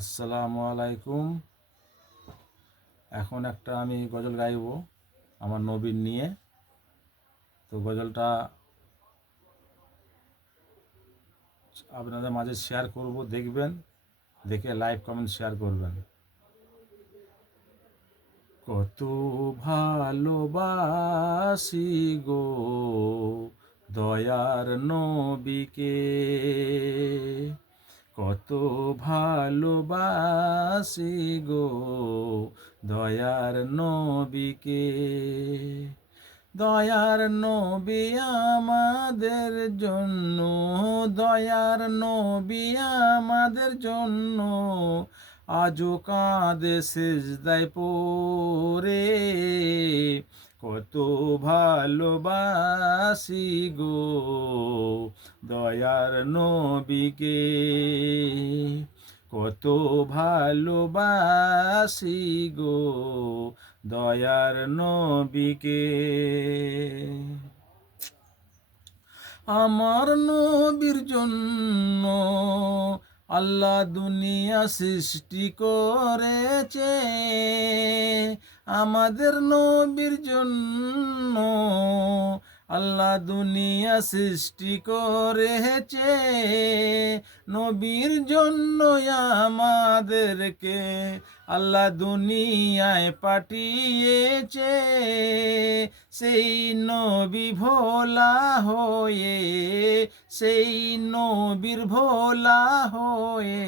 আসসালামু আলাইকুম। এখন একটা আমি গজল গাইব আমার নবীন নিয়ে। তো গজলটা আপনাদের মাঝে শেয়ার করব, দেখবেন, দেখে লাইক কমেন্ট শেয়ার করবেন। কত ভালোবাসি গো দয়ার নবীকে, কত ভালোবাসি গো দয়ার নবীকে। দয়ার নবী আমাদের জন্য, দয়ার নবী আমাদের জন্য আজও কাঁদে সিজদায় পড়ে। কত ভালোবাসি গো দয়ার নবীকে, কত ভালোবাসি গো দয়ার নবীকে। আমার নবীর জন্য আল্লাহ দুনিয়া সৃষ্টি করেছে, আমাদের নবীর জন্য আল্লাহ দুনিয়া সৃষ্টি করেছে। নবীর জন্য আমাদেরকে আল্লাহ দুনিয়ায় পাঠিয়েছে। সেই নবী ভোলা হয়ে, সেই নবীর ভোলা হয়ে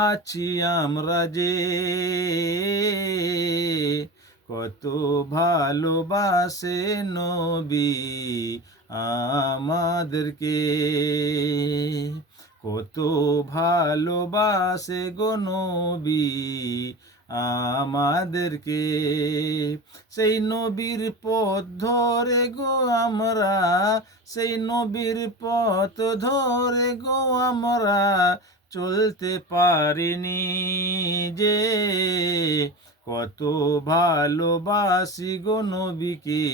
আছি আমরা যে। কত ভালোবাসে নবী আমাদেরকে, কত ভালোবাসে গো নবী আমাদেরকে। সেই নবীর পথ ধরে গো আমরা, সেই নবীর পথ ধরে গো আমরা চলতে পারিনি যে। কত ভালোবাসি গো নবীকে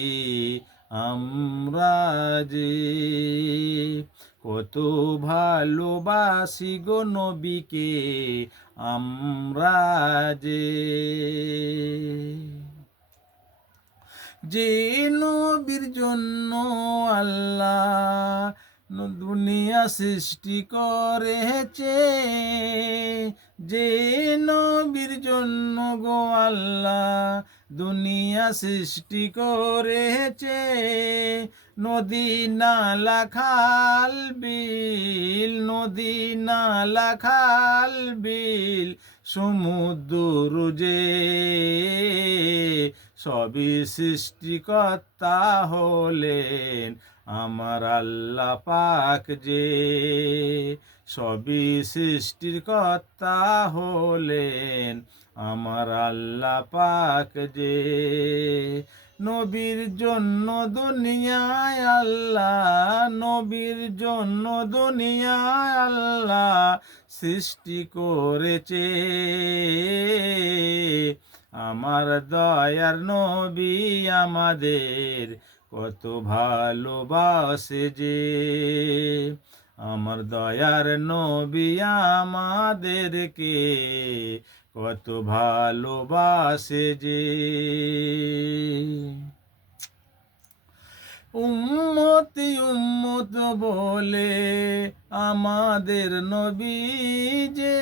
আমরা যে, কত ভালোবাসি গো নবীকে আমরা যে। যে নবীর জন্য আল্লাহ দুনিয়া সৃষ্টি করেছে, যে নবীর জন্য গো আল্লাহ দুনিয়া সৃষ্টি করেছে। নদী নালা খাল বিল, নদী নালা খাল বিল সমুদ্র যে, সবই সৃষ্টিকর্তা হলেন আমার আল্লাহ পাক যে। সবই সৃষ্টির কর্তা হলেন আমার আল্লাহ পাক যে। নবীর জন্য দুনিয়ায় আল্লাহ, নবীর জন্য দুনিয়ায় আল্লাহ সৃষ্টি করেছে। আমার দয়ার নবী আমাদের কত ভালোবাসে যে, আমার দয়ার নবী আমাদেরকে কত ভালোবাসে যে। উম্মতি উম্মত বলে আমাদের নবী যে,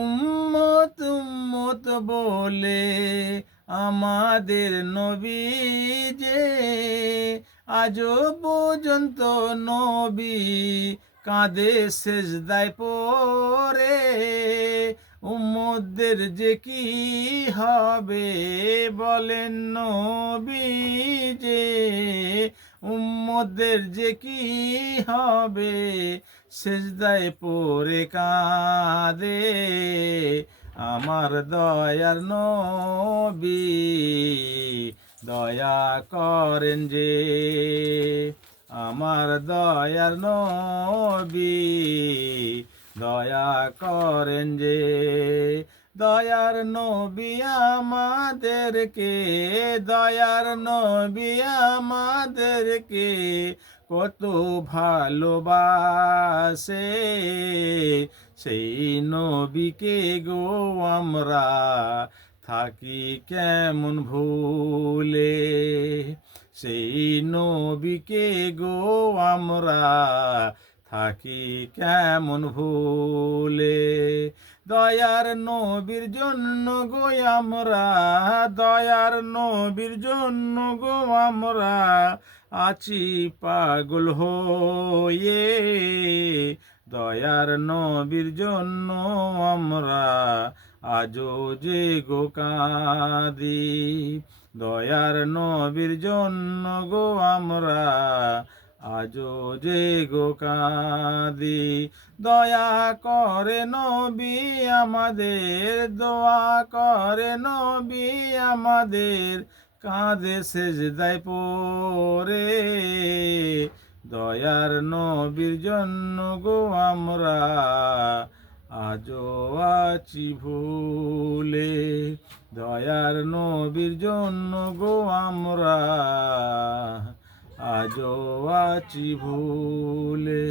উম্মত উম্মত বলে আমাদের নবী যে। আজও পর্যন্ত নবী কাঁদে সিজদায় পড়ে। উম্মতদের যে কি হবে বলেন নবী যে, উম্মতদের যে কি হবে সিজদায় পড়ে কাঁদে। আমার দয়ার নবী দয়া করেন যে, আমার দয়ার নবী দয়া করেন যে। দয়ার নবী আমাদেরকে, দয়ার নবী আমাদেরকে কত ভালোবাসে, সেই নবীকে গো আমরা থাকি কেমন ভুলে, সেই নবীকে গো আমরা থাকি কেমন ভুলে। দয়ার নবীর জন্য গো আমরা, দয়ার নবীর জন্য গো আমরা আছি পাগল হয়ে, দয়ার নবীর জন্য আমরা আজও যে গো কাঁদি, দয়ার নবীর জন্য গো আমরা আজও যে গো কাঁদি। দয়া করে নবী আমাদের, দোয়া করে নবী আমাদের, কাঁদে সেজদায় পড়ে, দয়ার নবীর জন্য গো আমরা আজও আছি ভুলে, দয়ার নবীর জন্য গো আমরা আজও আছি ভুলে।